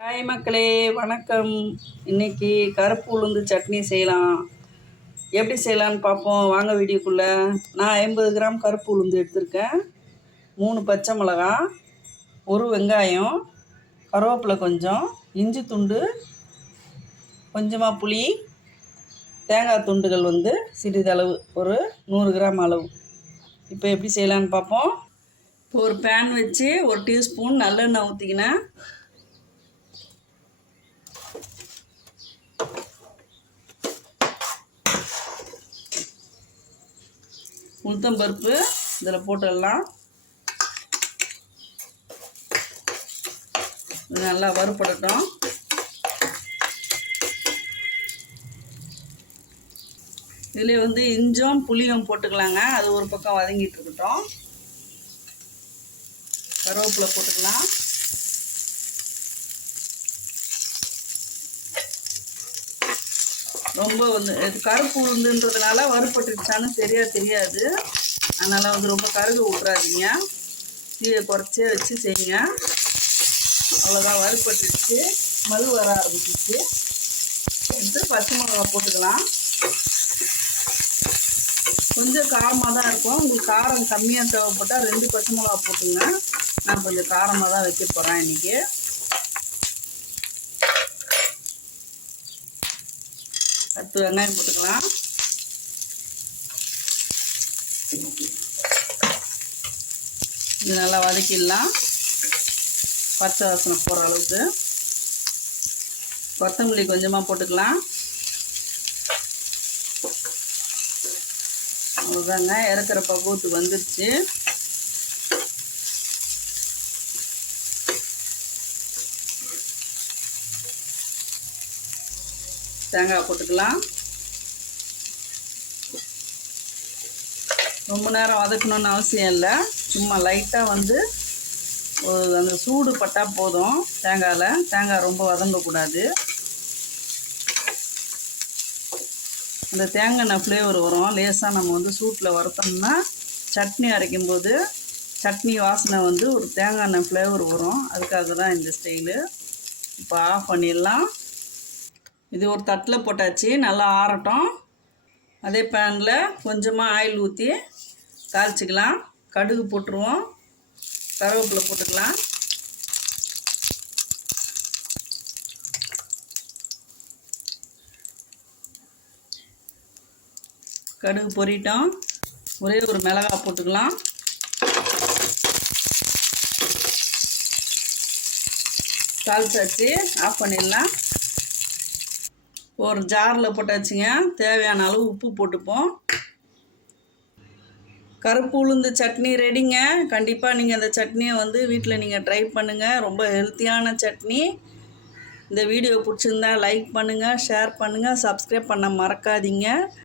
Hi மக்களே வணக்கம். இன்னைக்கு கருப்பு உளுந்து சட்னி செய்யலாம். எப்படி செய்யலான்னு பார்ப்போம். வாங்க வீடியோக்குள்ளே. நான் ஐம்பது கிராம் கருப்பு உளுந்து எடுத்திருக்கேன். மூணு பச்சை மிளகா ஒரு வெங்காயம் கருவேப்பிலை கொஞ்சம் இஞ்சி துண்டு கொஞ்சமாக புளி தேங்காய் துண்டுகள் வந்து சிறிதளவு ஒரு நூறு கிராம் அளவு. இப்போ எப்படி செய்யலான்னு பார்ப்போம். இப்போ ஒரு பேன் வச்சு ஒரு டீஸ்பூன் நல்லெண்ணெய் ஊற்றிக்கினேன் உளுத்தம்பருப்பு இதில் போட்டுடலாம். நல்லா வறுப்படட்டும் இதில் வந்து இஞ்சும் புளியும் போட்டுக்கலாங்க. அது ஒரு பக்கம் வதங்கிட்டு இருக்கட்டும் கருவேப்பிலை போட்டுக்கலாம். ரொம்ப வந்து இது கருப்பு உளுந்துன்றதுனால வறுபட்டுருச்சான்னு சரியா தெரியாது. அதனால் வந்து ரொம்ப கருகு விட்றாதீங்க தீயை குறைச்சே வச்சு செய்யுங்க. அவ்வளோதான் வறுபட்டுருச்சு. மது வர ஆரம்பிச்சிச்சு எடுத்து பச்சை மிளகா போட்டுக்கலாம். கொஞ்சம் காரமாக தான் இருக்கும். உங்களுக்கு காரம் கம்மியாக தேவைப்பட்டால் ரெண்டு பச்சை மிளகா போட்டுங்க. நான் கொஞ்சம் காரமாக தான் வைக்க போகிறேன் இன்றைக்கி பத்து வெங்காயம் போட்டுக்கலாம். இது நல்லா வதக்கிடலாம். பச்சை வாசனை போகிற அளவுக்கு. கொத்தமல்லி கொஞ்சமாக போட்டுக்கலாம். அவ்வளோதாங்க இறக்குற பகுத்து வந்துடுச்சு தேங்காய் போட்டுக்கலாம். ரொம்ப நேரம் வதக்கணும்னு அவசியம் இல்லை. சும்மா லைட்டாக வந்து ஒரு அந்த சூடு பட்டால் போதும் தேங்காயில். தேங்காய் ரொம்ப வதங்கக்கூடாது. அந்த தேங்காய் எண்ணெய் ஃப்ளேவர் வரும் லேசாக நம்ம வந்து சூட்டில் வறுத்தோம்னா சட்னி அரைக்கும்போது சட்னி வாசனை வந்து ஒரு தேங்காய் எண்ணெய் ஃப்ளேவர் வரும். அதுக்காக தான் இந்த ஸ்டைலு இப்போ ஆஃப் பண்ணிடலாம். இது ஒரு தட்டில் போட்டாச்சு. நல்லா ஆறட்டும். அதே பேனில் கொஞ்சமாக ஆயில் ஊற்றி தாளிச்சிக்கலாம் கடுகு போட்டுருவோம். கருவேப்பிலை போட்டுக்கலாம். கடுகு பொறிட்டோம் ஒரே ஒரு மிளகா போட்டுக்கலாம். தாளிச்சாச்சு ஆஃப் பண்ணிடலாம். ஒரு ஜாரில் போட்டாச்சுங்க தேவையான அளவு உப்பு போட்டுப்போம். கருப்பு உளுந்து சட்னி ரெடிங்க கண்டிப்பாக நீங்கள் அந்த சட்னியை வந்து வீட்டில் நீங்கள் ட்ரை பண்ணுங்கள் ரொம்ப ஹெல்த்தியான சட்னி. இந்த வீடியோ பிடிச்சிருந்தா லைக் பண்ணுங்கள் ஷேர் பண்ணுங்கள் சப்ஸ்கிரைப் பண்ண மறக்காதீங்க.